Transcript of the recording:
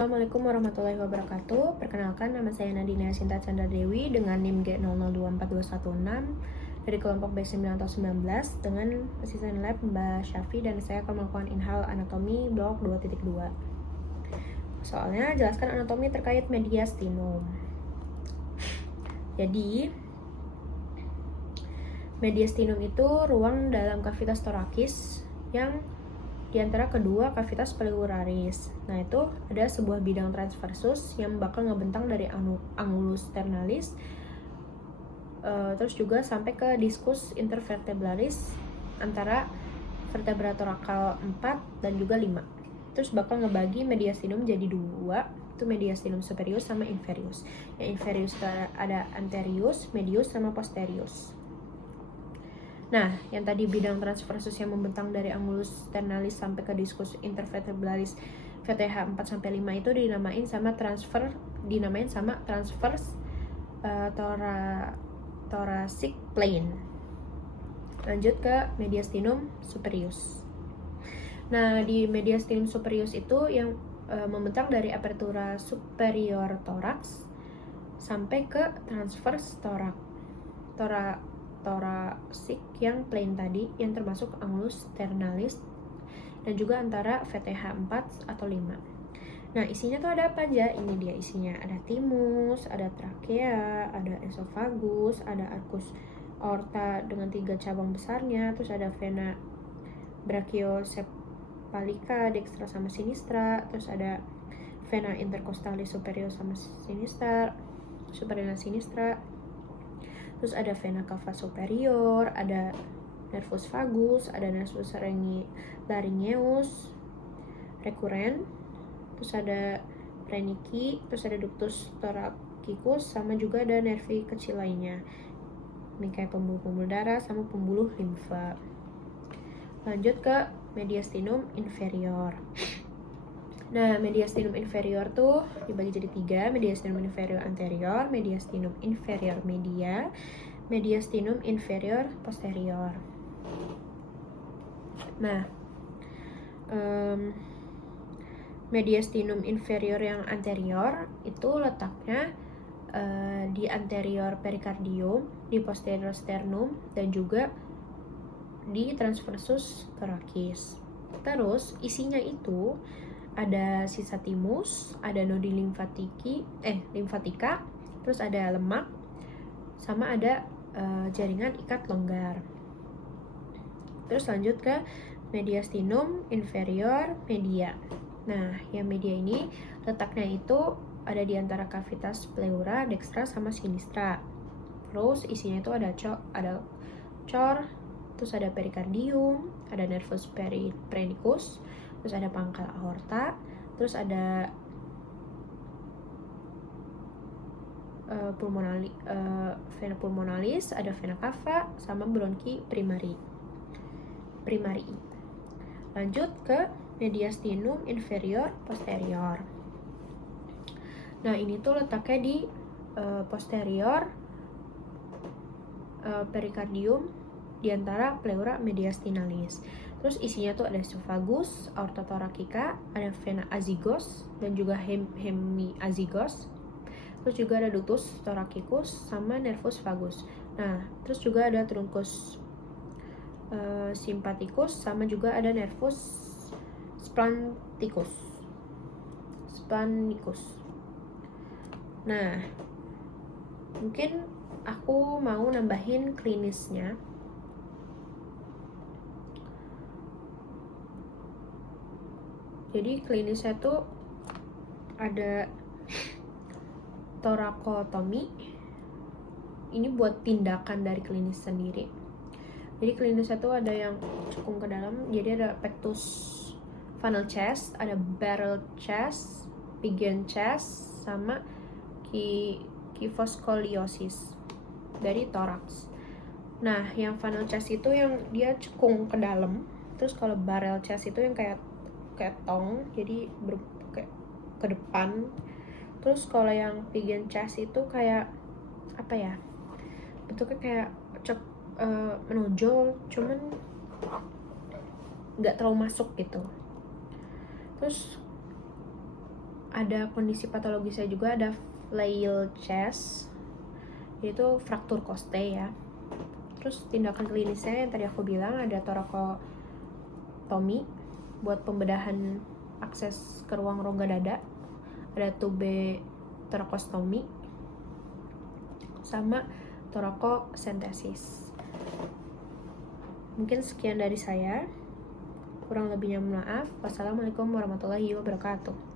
Assalamualaikum warahmatullahi wabarakatuh. Perkenalkan, nama saya Nadina Sinta Chandra Dewi dengan NIM G00242116 dari kelompok B9 atau 19 dengan asisten lab Mbak Syafi, dan saya akan melakukan inhal anatomi blok 2.2. Soalnya jelaskan anatomi terkait mediastinum. Jadi mediastinum itu ruang dalam kavitas torakis yang di antara kedua kavitas pleuraris. Nah, itu ada sebuah bidang transversus yang bakal ngebentang dari angulus ternalis terus juga sampai ke diskus intervertebralis antara vertebra torakal 4 dan juga 5. Terus bakal ngebagi mediastinum jadi dua, itu mediastinum superius sama inferius. Yang inferius ada anterius, medius, sama posterius. Nah, yang tadi bidang transversus yang membentang dari angulus ternalis sampai ke diskus intervertebralis VTH 4 sampai 5 itu dinamain sama transverse thoracic plane. Lanjut ke mediastinum superius. Nah, di mediastinum superius itu yang membentang dari apertura superior thorax sampai ke transverse thoracic yang plain tadi, yang termasuk angulus ternalis dan juga antara VTH 4 atau 5. Nah, isinya tuh ada apa aja? Ini dia isinya. Ada thymus, ada trakea, ada esofagus, ada arcus aorta dengan 3 cabang besarnya, terus ada vena brachiocephalica dextra sama sinistra, terus ada vena intercostalis superior sama sinistra, terus ada vena cava superior, ada nervus vagus, ada nervus laryngeus recurrent, terus ada Wernicke, terus ada ductus thoracicus, sama juga ada nervi kecil lainnya, ini kayak pembuluh-pembuluh darah sama pembuluh limfa. Lanjut ke mediastinum inferior. Nah, mediastinum inferior tuh dibagi jadi 3, mediastinum inferior anterior, mediastinum inferior media, mediastinum inferior posterior. Nah, mediastinum inferior yang anterior itu letaknya di anterior perikardium, di posterior sternum, dan juga di transversus thoracis. Terus isinya itu ada sisa thymus, ada nodi limfatika, terus ada lemak, sama ada jaringan ikat longgar. Terus lanjut ke mediastinum inferior media. Nah, yang media ini letaknya itu ada di antara kavitas pleura dextra sama sinistra. Terus isinya itu ada cor, terus ada perikardium, ada nervus periprenicus, terus ada pangkal aorta, terus ada vena pulmonalis, ada vena cava, sama bronchi primari. Lanjut ke mediastinum inferior posterior. Nah, ini tuh letaknya di posterior perikardium di antara pleura mediastinalis. Terus isinya tuh ada esophagus, aorta thoracica, ada vena azygos dan juga hemiazygos. Terus juga ada ductus thoracicus sama nervus vagus. Nah, terus juga ada truncus sympathicus, sama juga ada nervus splanchnicus. Nah, mungkin aku mau nambahin klinisnya. Jadi klinisnya tuh ada torakotomi. Ini buat tindakan dari klinis sendiri. Jadi klinisnya tuh ada yang cekung ke dalam. Jadi ada pectus funnel chest, ada barrel chest, pigeon chest, sama kyphoscoliosis dari toraks. Nah, yang funnel chest itu yang dia cekung ke dalam. Terus kalau barrel chest itu yang kayak tong, jadi kayak ke depan. Terus kalau yang pigeon chest itu kayak apa ya, bentuknya kayak menonjol, cuman nggak terlalu masuk gitu. Terus ada kondisi patologisnya juga, ada flail chest, yaitu fraktur koste ya. Terus tindakan klinisnya yang tadi aku bilang ada torakotomi buat pembedahan akses ke ruang rongga dada, ada torakostomi, sama torakosentesis. Mungkin sekian dari saya. Kurang lebihnya maaf. Wassalamualaikum warahmatullahi wabarakatuh.